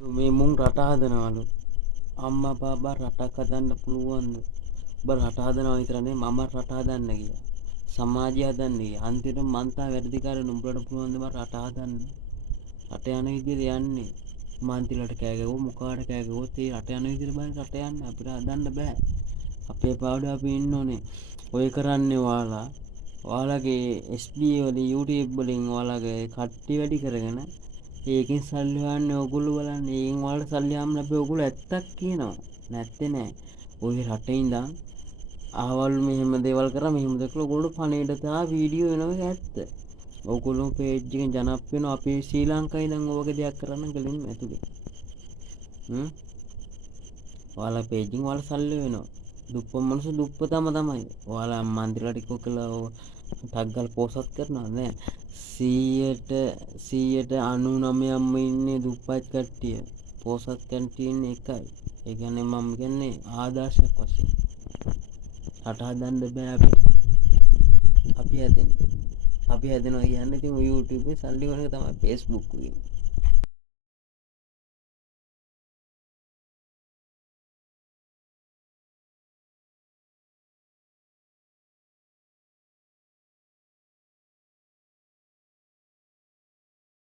මේ මුන් රට හදනවලු. අම්මා බාබා රටක් හදන්න පුළුවන්ද? ඔබ රට හදනවා විතර නෙවෙයි මම රට හදන්න ගියා. සමාජය හදන්න ගියා. අන්තිමට මං තා වැඩිකාරය උඹලට පුළුවන් ද රට හදන්න? රට යන විදිහට යන්නේ. මාන්තිලට කෑ ගැහුවා මොකාට කෑ ගැහුවොත් ඒ රට යන විදිහට බලන්න රට යන්නේ අපිට හදන්න බෑ. අපේ පාඩුවේ අපි ඉන්න ඕනේ. ඔය කරන්නේ ඔයාලගේ SB වලින් YouTube වලින් ඔයාලගේ කට්ටිය වැඩි කරගෙන ඒකෙන් සල්ලි හොයන්නේ ඕගොල්ලෝ බලන්න. ඒකෙන් ඔයාලට සල්ලි හම්බ ලැබෙයි ඕගොල්ලෝ ඇත්තක් කියනවා. නැත්තේ නෑ. ඔය රටේ ඉඳන් අහවල් මෙහෙම දේවල් කරා මෙහෙම දැකලා ඕගොල්ලෝ පණේඩ තා වීඩියෝ වෙනවා ඇත්ත. ඕගොල්ලෝ පේජ් එකෙන් ජනප්‍රිය වෙනවා. අපි ශ්‍රී ලංකාවේ ඉඳන් ඔය වගේ දෙයක් කරන්න ගලින් ඇතුලේ. ඔයාලා පේජ් එකෙන් ඔයාලා සල්ලි වෙනවා. දුප්පත් මිනිස්සු දුප්පතම තමයි. ඔයාලා මන්දිරට ඉක්කො කළා ටක් ගාලා පෝසත් කරනවා නෑ. 99%ක්ම ඉන්නේ දුප්පත් කට්ටිය. පෝසත් කට්ටිය ඉන්නේ එකයි. ඒ කියන්නේ මම කියන්නේ ආදර්ශයක් වශයෙන්. රට හදන්න බෑ අපිට. අපි හැදෙනවා කියන්නේ ඉතින් YouTube එකේ සල්ලි වල තමයි Facebook එකේ.